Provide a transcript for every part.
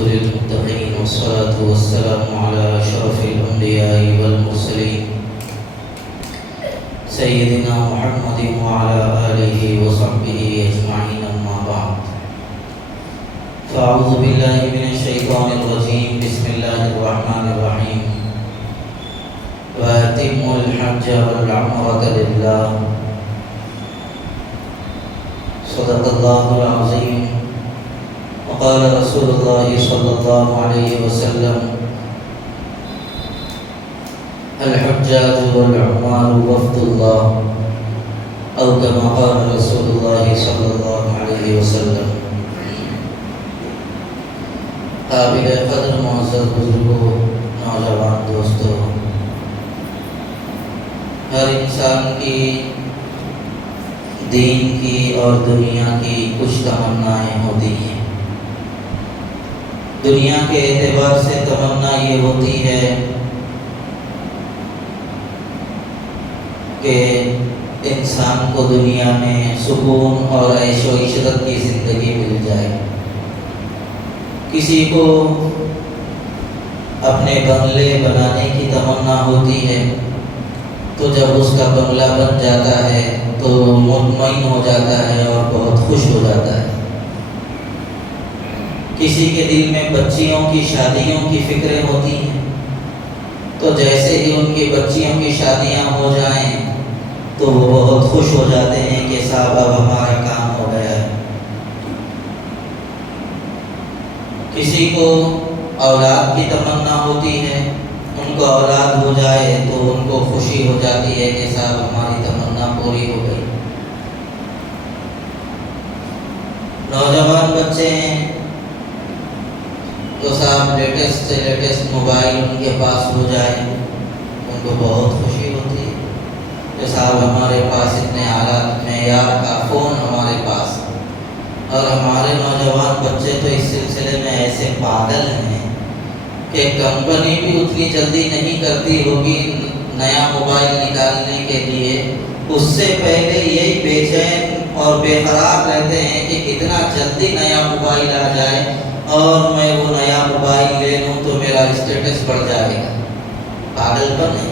للمتقين والصلاة والسلام على أشرف الأنبياء والمرسلين سيدنا محمد وعلى آله وصحبه أجمعين أما بعد فأعوذ بالله من الشيطان الرجيم بسم الله الرحمن الرحيم وأتموا الحج والعمرة لله صدق الله العظيم وقال رسول الله صلى الله عليه وسلم الحجاج والعمار وفد الله أو كما قال رسول الله صلى الله عليه وسلم. قابل قدر معزز بزرگوں، نوجوان دوستوں، ہر انسان کی دین کی اور دنیا کی کچھ تمنائیں ہوتی ہیں. دنیا کے اعتبار سے تمنا یہ ہوتی ہے کہ انسان کو دنیا میں سکون اور عیش و عشرت کی زندگی مل جائے. کسی کو اپنے بنگلے بنانے کی تمنا ہوتی ہے تو جب اس کا بنگلہ بن جاتا ہے تو مطمئن ہو جاتا ہے اور بہت خوش ہو جاتا ہے. کسی کے دل میں بچیوں کی شادیوں کی فکریں ہوتی ہیں تو جیسے ہی ان کی بچیوں کی شادیاں ہو جائیں تو وہ بہت خوش ہو جاتے ہیں کہ صاحب اب ہمارا کام ہو گیا ہے. کسی کو اولاد کی تمنا ہوتی ہے، ان کو اولاد ہو جائے تو ان کو خوشی ہو جاتی ہے کہ صاحب ہماری تمنا پوری ہو گئی. نوجوان بچے ہیں تو صاحب لیٹسٹ سے لیٹسٹ موبائل ان کے پاس ہو جائے ان کو بہت خوشی ہوتی ہے کہ صاحب ہمارے پاس اتنے اعلیٰ معیار کا فون ہمارے پاس. اور ہمارے نوجوان بچے تو اس سلسلے میں ایسے پاگل ہیں کہ کمپنی بھی اتنی جلدی نہیں کرتی ہوگی نیا موبائل نکالنے کے لیے، اس سے پہلے یہی بے چین اور بے قرار رہتے ہیں کہ کتنا جلدی نیا موبائل آ جائے اور میں وہ نیا موبائل لے لوں تو میرا اسٹیٹس بڑھ جائے گا. پاگل پن ہے.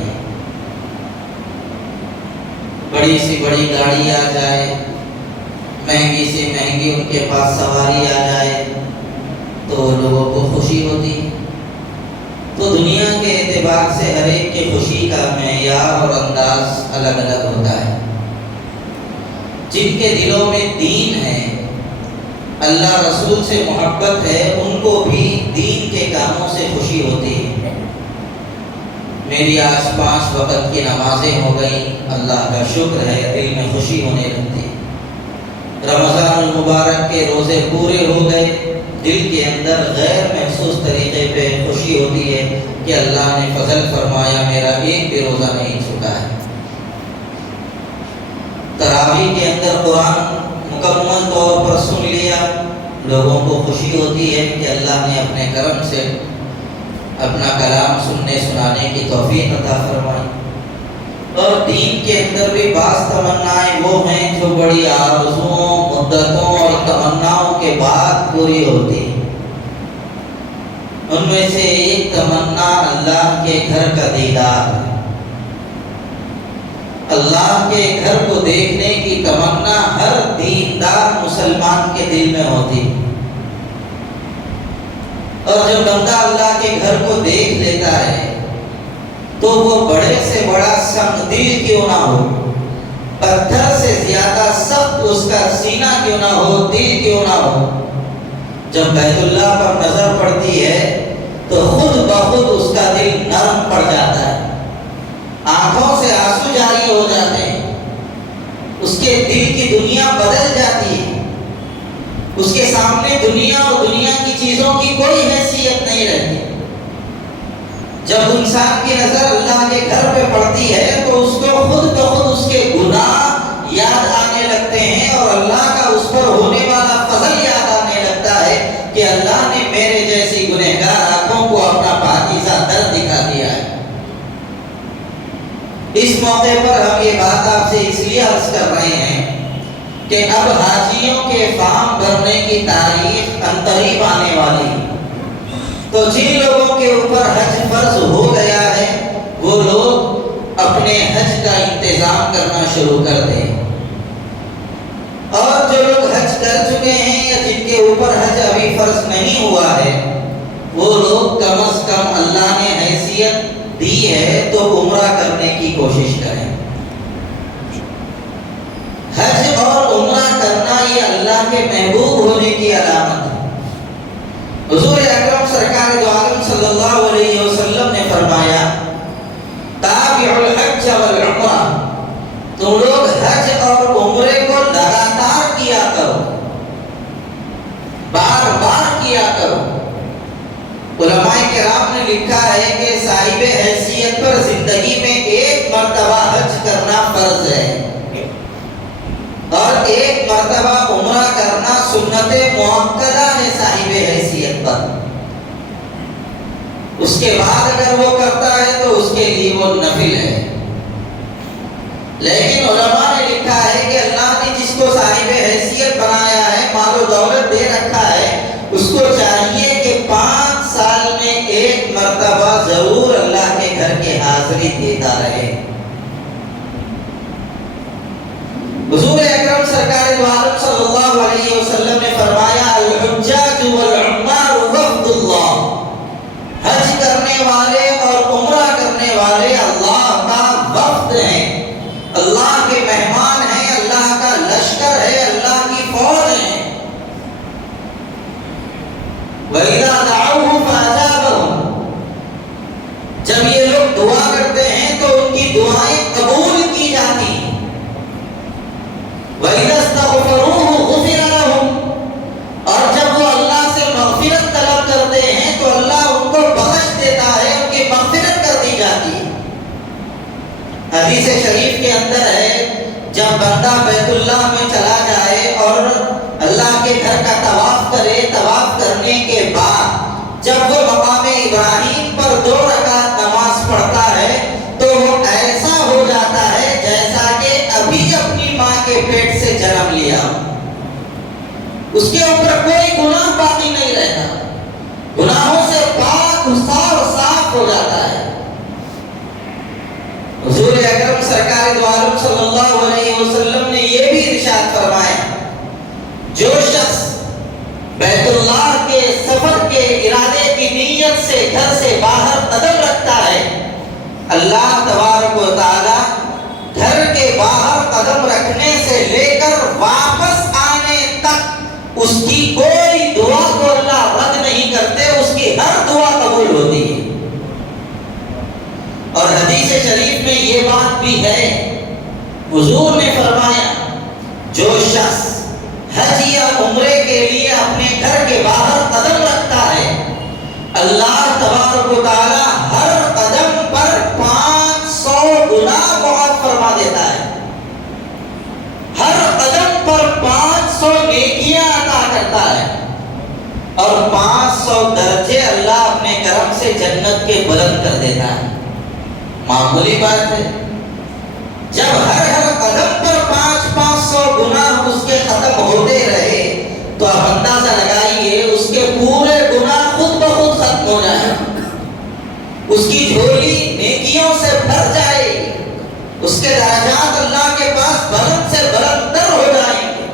بڑی سی بڑی گاڑی آ جائے، مہنگی سی مہنگی ان کے پاس سواری آ جائے تو لوگوں کو خوشی ہوتی ہے. تو دنیا کے اعتبار سے ہر ایک کی خوشی کا معیار اور انداز الگ الگ ہوتا ہے. جن کے دلوں میں دین ہے، اللہ رسول سے محبت ہے، ان کو بھی دین کے کاموں سے خوشی ہوتی ہے. میری آج 5 وقت کی نمازیں ہو گئیں، اللہ کا شکر ہے، دل میں خوشی ہونے لگتی ہے. رمضان المبارک کے روزے پورے ہو گئے، دل کے اندر غیر محسوس طریقے پہ خوشی ہوتی ہے کہ اللہ نے فضل فرمایا، میرا ایک بھی روزہ نہیں چھوٹا ہے. تراویح کے اندر قرآن مکمل طور پر سن لیا، لوگوں کو خوشی ہوتی ہے کہ اللہ نے اپنے کرم سے اپنا کلام سننے سنانے کی توفیق عطا فرمائی. اور دین کے اندر بھی بعض تمنائیں وہ ہیں جو بڑی آرزوؤں، مدتوں اور تمناؤں کے بعد پوری ہوتی ہیں. ان میں سے ایک تمنا اللہ کے گھر کا دیدار ہے. اللہ کے گھر کو دیکھنے کی تمنا ہر دیندار مسلمان کے دل میں ہوتی. اور جب بندہ اللہ کے گھر کو دیکھ لیتا ہے تو وہ بڑے سے بڑا سنگ دل کیوں نہ ہو، پتھر سے زیادہ سخت اس کا سینہ کیوں نہ ہو، دل کیوں نہ ہو، جب بیت اللہ پر نظر پڑتی ہے تو خود بخود اس کا دل نرم پڑ جاتا ہے، آنکھوں سے آنسو جاری ہو جاتے ہیں، اس کے دل کی دنیا بدل جاتی ہے. اس کے سامنے دنیا اور دنیا کی چیزوں کی کوئی حیثیت نہیں رہتی. جب انسان کی نظر اللہ کے گھر پہ پڑتی ہے تو اس کو خود بخود اس کے گناہ یاد آنے لگتے ہیں اور اللہ کا اس پر ہونے والا فضل یاد آنے لگتا ہے کہ اللہ نے میرے جیسی گنہگار آنکھوں کو اپنا پاکیزہ در دکھا دیا ہے. اس موقع پر ہم یہ بات آپ سے اس لیے عرض کر رہے ہیں کہ اب حاجیوں کے فارم بھرنے کی تاریخ قریب آنے والی. تو جن لوگوں کے اوپر حج فرض ہو گیا ہے وہ لوگ اپنے حج کا انتظام کرنا شروع کر دیں، اور جو لوگ حج کر چکے ہیں یا جن کے اوپر حج ابھی فرض نہیں ہوا ہے وہ لوگ کم از کم اللہ نے حیثیت دی ہے تو عمرہ کرنے کی کوشش کریں۔ حج اور عمرہ کرنا یہ اللہ کے محبوب ہونے کی علامت ہے۔ حضور اکرم سرکار دو عالم صلی اللہ علیہ وسلم نے فرمایا تابعوا الحج والعمرہ، تم لوگ حج اور عمرے کو لگاتار کیا کرو، بار بار کیا کرو۔ علماء کرام نے لکھا ہے کہ صاحب حیثیت پر زندگی میں ایک مرتبہ حج کرنا فرض ہے اور ایک مرتبہ عمرہ کرنا سنت مؤکدہ ہے صاحب حیثیت پر۔ اس کے بعد اگر وہ کرتا ہے تو اس کے لیے وہ نفل ہے۔ لیکن علماء نے لکھا ہے کہ اللہ نے جس کو صاحب حیثیت بنایا ہے، مال و دولت دے رکھا ہے، اس کو چاہیے کہ 5 سال میں ایک مرتبہ ضرور اللہ کے گھر کے حاضری دیتا رہے۔ حضور اکرم سرکار دو عالم صلی اللہ علیہ وسلم نے فرمایا الحجاج والعمار وفد اللہ، حج کرنے والے اور عمرہ کرنے والے اللہ کا وفد ہیں، اللہ کے مہمان ہیں، اللہ کا لشکر ہے، اللہ کی فوج ہے۔ وَإِذَا دَعَوْهُ فَأَجَابَهُمْ، جب یہ لوگ دعا کرتے ہیں تو ان کی دعائیں قبول کی جاتی ہیں۔ وَإِذَا اسْتَغْفَرُوهُ غُفِرَ لَهُمْ، اور جب وہ اللہ سے مغفرت طلب کرتے ہیں تو اللہ ان کو بخش دیتا ہے، ان کی مغفرت کر دی جاتی ہے۔ حدیث شریف کے اندر ہے جب بندہ بیت اللہ میں چلا جائے اور اللہ کے گھر کا طواف کرے، طواف کرنے کے بعد جب وہ مقام ابراہیم پر 2 رکعت نماز پڑھتا ہے تو وہ ایسا ہو جاتا ہے جیسا کہ ابھی اپنی ماں کے پیٹ سے جنم لیا، اس کے اوپر کوئی گناہ باقی نہیں رہتا، گناہوں سے پاک صاف ہو جاتا ہے۔ حضور اکرم سرکار دو عالم صلی اللہ علیہ وسلم نے یہ بھی ارشاد فرمایا جو شخص بیت اللہ کے سفر کے ارادے کی نیت سے گھر سے باہر قدم رکھتا ہے، اللہ تبارک و تعالی گھر کے باہر قدم رکھنے سے لے کر واپس آنے تک اس کی کوئی دعا کو اللہ رد نہیں کرتے، اس کی ہر دعا قبول ہوتی ہے۔ اور حدیث شریف میں یہ بات بھی ہے، حضور نے فرمایا جو شخص حج یا عمرے کے لیے اپنے گھر کے باہر قدم رکھتا ہے، اللہ تبارک و تعالی ہر قدم پر 500 گناہ معاف فرما دیتا ہے، ہر قدم پر 500 نیکیاں عطا کرتا ہے، اور 500 درجے اللہ اپنے کرم سے جنت کے بلند کر دیتا ہے۔ معمولی بات ہے، جب ہر قدم پر 500 گناہ اس کے ختم ہوتے رہے تو آپ اندازہ لگائیے اس کے پورے گناہ خود بخود ختم ہو جائیں، اس کی جھولی نیکیوں سے بھر جائے گی، اس کے درجات اللہ کے پاس بلند سے بلند تر ہو جائیں گے۔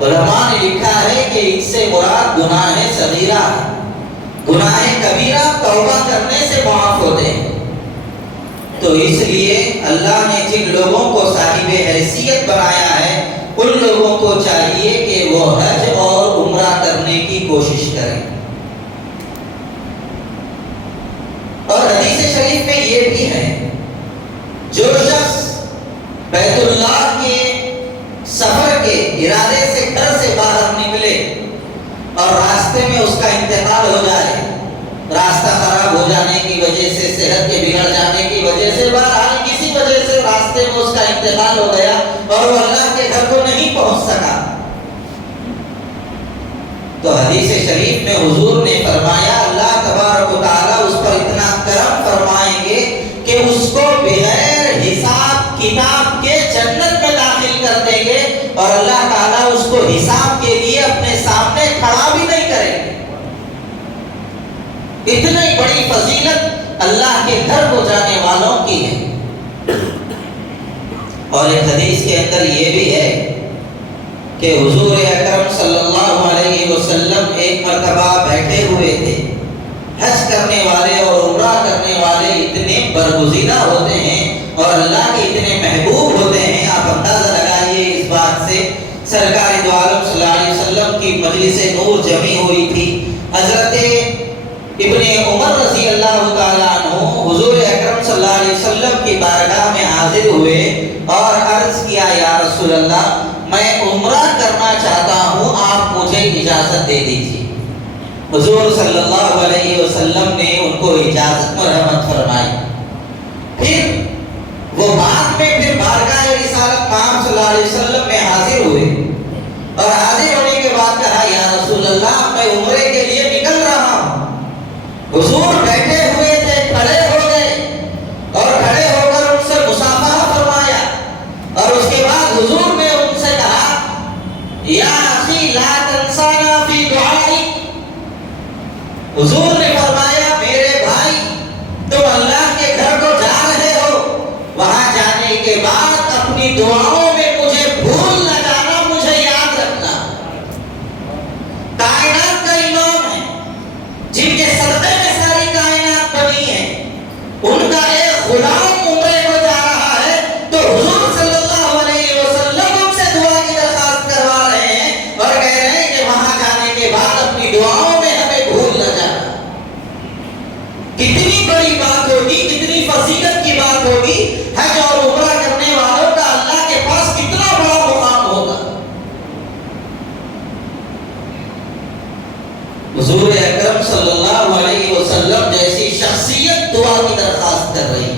علماء نے لکھا ہے کہ اس سے مراد گناہ صغیرہ ہے، گناہ کبیرہ توبہ کرنے سے معاف ہوتے ہیں۔ تو اس لیے اللہ نے جن لوگوں کو صاحب حیثیت بنایا ہے ان لوگوں کو چاہیے کہ وہ حج اور عمرہ کرنے کی کوشش کریں۔ اور حدیث شریف میں یہ بھی ہے جو شخص بیت اللہ کے سفر کے ارادے سے گھر سے باہر نکلے اور راستے میں اس کا انتقال ہو جائے، راستہ خراب ہو جانے کی وجہ سے، صحت کے بگڑ جانے کی وجہ سے، بہرحال کسی وجہ سے راستے میں اس کا انتقال ہو گیا اور وہ اللہ کے گھر کو نہیں پہنچ سکا، تو حدیث شریف میں حضور نے فرمایا اللہ تبارک و تعالیٰ اس پر اتنا کرم فرمائیں گے کہ اس کو بغیر حساب کتاب کے جنت میں داخل کر دیں گے، اور اللہ تعالیٰ اس کو حساب کے لیے اپنے سامنے کھڑا بھی نہیں کریں گے۔ اتنی بڑی فضیلت اللہ کے گھر کو جانے والوں کی ہے۔ اور ایک حدیث کے اندر یہ بھی ہے کہ حضور اکرم صلی اللہ علیہ وسلم ایک مرتبہ بیٹھے ہوئے تھے۔ حج کرنے والے اور عمرہ کرنے والے اتنے برگزیدہ ہوتے ہیں اور اللہ کے اتنے محبوب ہوتے ہیں، آپ اندازہ لگائیے اس بات سے۔ سرکار دو عالم صلی اللہ علیہ وسلم کی مجلس نور جمی ہوئی تھی۔ حضرت ابن عمر رضی اللہ تعالیٰ عنہ حضور اکرم صلی اللہ علیہ وسلم کی بارگاہ میں حاضر ہوئے اور عرض کیا، یا رسول اللہ میں عمرہ کرنا چاہتا ہوں، آپ مجھے اجازت دے دیجیے۔ حضور صلی اللہ علیہ وسلم نے ان کو اجازت مرحمت فرمائی۔ پھر وہ بعد میں پھر بارگاہ رسالت پاک صلی اللہ علیہ وسلم میں حاضر ہوئے اور حاضر ہونے کے بعد کہا، یا رسول اللہ میں عمرے کے لیے نکل رہا ہوں۔ حضور بیٹھے ہوئے تھے، کھڑے ہو گئے اور کھڑے ہو کر ان سے مصافحہ فرمایا اور اس کے بعد حضور نے ان سے کہا، یا اخی لا تنسانا فی دعائک۔ حضور نے فرمایا، میرے بھائی تم اللہ کے گھر کو جا رہے ہو، وہاں جانے کے بعد اپنی دعاؤں میں مجھے بھول نہ جانا، مجھے یاد رکھنا۔ کائنات کا امام ہے، جن کے صدقے میں ساری کائنات بنی ہے، ان کا ایک غلام عمرے کو جا رہا ہے تو حضور صلی اللہ علیہ وسلم ان سے دعا کی درخواست کروا رہے ہیں اور کہہ رہے ہیں کہ وہاں جانے کے بعد اپنی دعاؤں میں ہمیں بھول نہ جانا۔ کتنی بڑی بات ہوگی، کتنی فضیلت کی بات ہوگی، حج اور عمرہ کرنے والوں کا اللہ کے پاس کتنا بڑا مقام ہوگا۔ حضور اکرم صلی اللہ علیہ وسلم جیسی شخصیت دعا کی درخواست کر رہی۔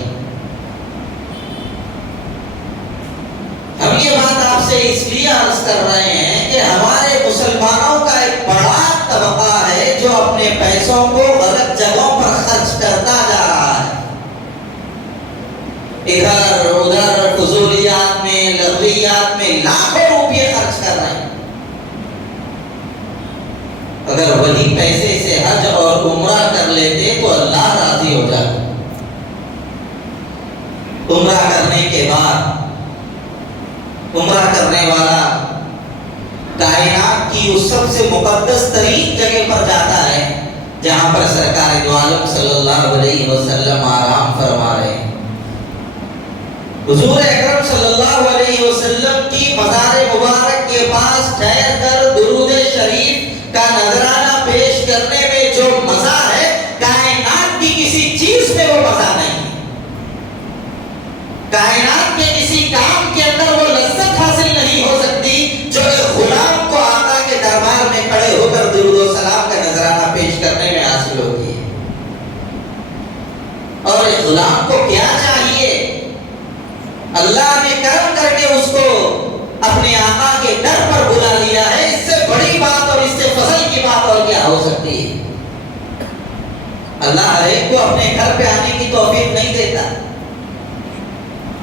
ہم یہ بات آپ سے اس لیے عرض کر رہے ہیں کہ ہمارے مسلمانوں کا ایک بڑا طبقہ ہے جو اپنے پیسوں کو غلط جگہوں پر خرچ کرتا جا رہا ہے، ادھر ادھر فضولیات میں، لغویات میں لاکھوں روپے خرچ کر رہے ہیں۔ اگر وہی پیسے سے حج اور عمرہ کر لیتے تو اللہ راضی ہو جاتا۔ عمرہ کرنے کے بعد عمرہ کرنے والا کائنات کی اس سب سے مقدس ترین جگہ پر جاتا ہے جہاں پر سرکار دو عالم صلی اللہ علیہ وسلم آرام فرما رہے ہیں۔ حضور اکرم صلی اللہ علیہ وسلم کی مزار مبارک کے پاس ٹھہر کر درود شریف کا نذرانہ پیش کرنے میں جو مزہ ہے، کائنات کی کسی چیز میں وہ مزہ نہیں ہے۔ کائنات کے کسی کام کے اندر وہ لذت حاصل نہیں ہو سکتی جو ایک غلام کو آقا کے دربار میں کھڑے ہو کر درود و سلام کا نذرانہ پیش کرنے میں حاصل ہوتی ہے۔ اور ایک غلام کو کیا چاہیے؟ اللہ نے کرم کر کے اس کو اپنے آقا کے در پر بلا لیا ہے، اس سے بڑی بات اور اس سے فضل کی بات اور کیا ہو سکتی ہے؟ اللہ ہر ایک کو اپنے گھر پہ آنے کی توفیق نہیں دیتا۔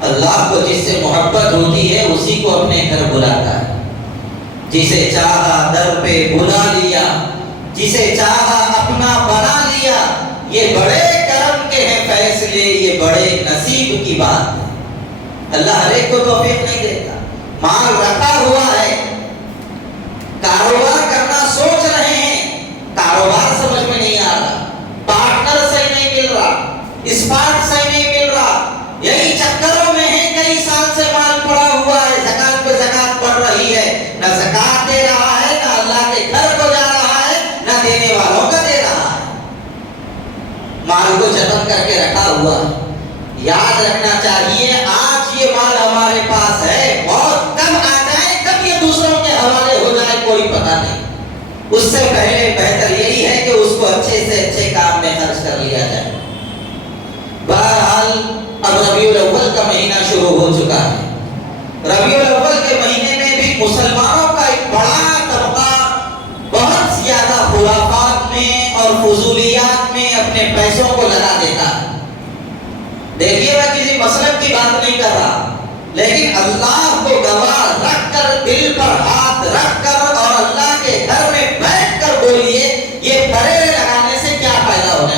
اللہ کو جس سے محبت ہوتی ہے اسی کو اپنے گھر بلاتا ہے۔ جسے چاہا در پہ بلا لیا، جسے چاہا اپنا بنا لیا، یہ بڑے کرم کے ہیں فیصلے، یہ بڑے نصیب کی بات ہے۔ اللہ ہر ایک کو توفیق نہیں دیتا۔ مال رکھا ہوا ہے، کاروبار کرنا سوچ رہے ہیں، کاروبار سمجھ میں نہیں آ رہا، پارٹنر صحیح نہیں مل رہا، اسپارٹ صحیح نہیں مل رہا، یہی چکروں میں ہے، کئی سال سے مال پڑا ہوا ہے، زکات پہ زکات پڑ رہی ہے، نہ زکات دے رہا ہے، نہ اللہ کے گھر کو جا رہا ہے، نہ دینے والوں کا دے رہا ہے، مال کو جمع کر کے رکھا ہوا ہے۔ یاد رکھنا چاہیے آج یہ مال ہمارے پاس ہے، موت کب آ جائے، کب یہ دوسروں کے حوالے ہو جائے کوئی پتہ نہیں۔ اس سے پہلے بہتر یہی ہے کہ اس کو اچھے سے اچھے کام میں خرچ کر لیا جائے۔ بہرحال اب ربیع الاول کا مہینہ شروع ہو چکا ہے۔ ربیع الاول کے مہینے میں بھی مسلمانوں کا ایک بڑا طبقہ بہت زیادہ خرافات میں اور فضولیات میں اپنے پیسوں کو لگا دیتا ہے۔ دیکھیے میں کسی مسلک کی بات نہیں کر رہا، لیکن اللہ کو گواہ رکھ کر، دل پر ہاتھ رکھ کر اور اللہ کے گھر میں بیٹھ کر بولیے، یہ پریرے لگانے سے کیا فائدہ ہونے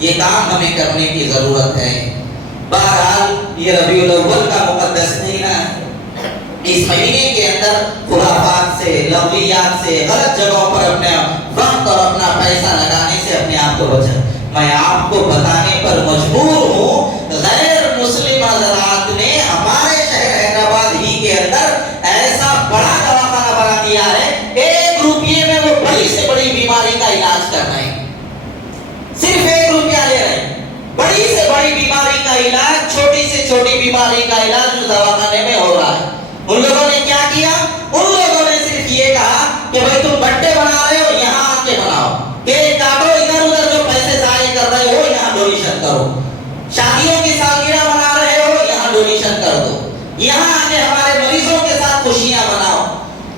یہ کام ہمیں کرنے کی ضرورت ہے۔ بہرحال یہ ربیع الاول کا مقدس مہینہ ہے، اس مہینے کے اندر خرافات سے، لغویات سے، غلط جگہوں پر اپنے وقت اور اپنا پیسہ لگانے سے اپنے آپ کو بچائیں۔ میں آپ کو بتانے پر مجبور ہوں، غیر مسلم حضرات نے ہمارے شہر حیدرآباد ہی کے اندر ایسا بڑا دواخانہ بنا دیا ہے، 1 روپیے میں وہ بڑی سے بڑی بیماری کا علاج کر رہے ہیں، صرف 1 روپیہ لے رہے ہیں، بڑی سے بڑی بیماری کا علاج، چھوٹی سے چھوٹی بیماری کا علاج اس دواخانے میں ہو رہا ہے۔ ان لوگوں نے کیا کیا؟ ان لوگوں نے صرف یہ کہا کہ بھائی تم بٹے بنا رہے ہو، یہاں آ کے بناؤ، کیک کاٹو، ادھر ادھر جو پیسے ضائع کر رہے ہو یہاں ڈونیشن کرو، شادیوں کی سالگرہ منا رہے ہو یہاں ڈونیشن کر دو، یہاں آ کے ہمارے مریضوں کے ساتھ خوشیاں مناؤ۔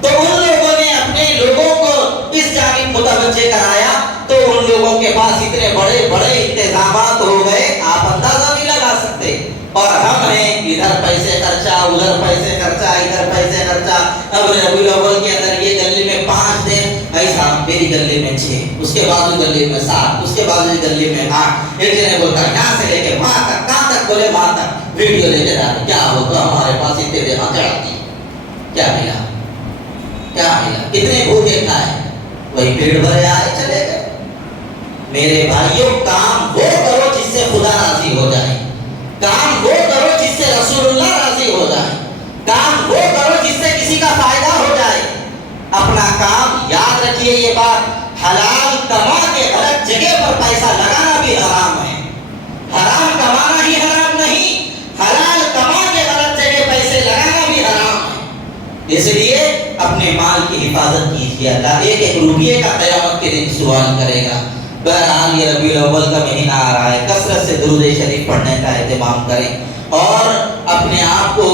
تو ان لوگوں نے اپنے لوگوں کو اس جانب متوجہ کرایا، تو ان لوگوں کے پاس اتنے بڑے بڑے انتظامات ہو گئے آپ اندازہ نہیں لگا سکتے۔ اور ہم ہیں ادھر پیسے خرچہ، ادھر پیسے خرچہ، ادھر پیسے خرچہ۔ اب ربیع الاول کے اندر یہ گلی میں 5 دن، بھائی صاحب میری گلی میں 6، اس کے بازو گلی میں 7، اس کے بازو گلی میں 8۔ ایک جنے بولتا یہاں سے لے کے وہاں تک، کہاں تک؟ بولے وہاں تک، ویڈیو لے کے جاتے، کیا ہوتا ہمارے پاس اتنے دن چڑھاتی، کیا ملا؟ کیا ملا؟ کتنے بھوکے کھائے؟ وہی پیٹ بھرے آئے چلے گئے۔ میرے بھائیوں، کام وہ کرو جس سے خدا راضی ہو جائے، کام وہ کرو جس سے رسول اللہ راضی ہو جائے، کام وہ کرو جس سے کسی کا فائدہ ہو جائے۔ اپنا کام یاد رکھیے، یہ بات، حلال کما کے غلط جگہ پر پیسہ لگانا بھی حرام ہے، حرام کمانا ہی حرام نہیں، حلال کما کے غلط جگہ پیسے لگانا بھی حرام ہے۔ اس لیے اپنے مال کی حفاظت کیجیے، اللہ 1 روپیے کا قیامت کے دن سوال کرے گا۔ بہرحال یہ ربیع الاول کا مہینہ آ رہا ہے، کثرت سے درود شریف پڑھنے کا اہتمام کریں اور اپنے آپ کو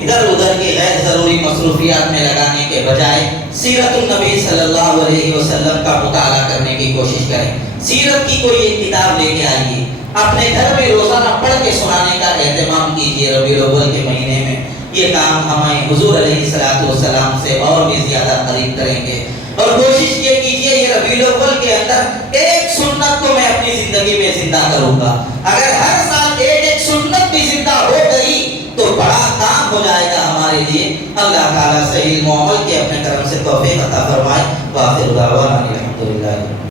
ادھر ادھر کی غیر ضروری مصروفیات میں لگانے کے بجائے سیرت النبی صلی اللہ علیہ وسلم کا مطالعہ کرنے کی کوشش کریں۔ سیرت کی کوئی ایک کتاب لے کے آئیے، اپنے گھر میں روزانہ پڑھ کے سنانے کا اہتمام کیجیے۔ ربیع الاول کے مہینے میں یہ کام ہمیں حضور علیہ السلام سے اور بھی زیادہ قریب کریں گے۔ اور کوشش یہ کیجیے یہ ربیع الاول کے اندر ایک سنت کو میں اپنی زندگی میں زندہ کروں گا۔ اگر ہر سال ایک سنت بھی زندہ ہو گئی تو بڑا کام ہو جائے گا ہمارے لیے۔ اللہ تعالیٰ صحیح معامل کے اپنے کرم سے توفیق عطا فرمائے۔ وآخر دعوانا الحمدللہ۔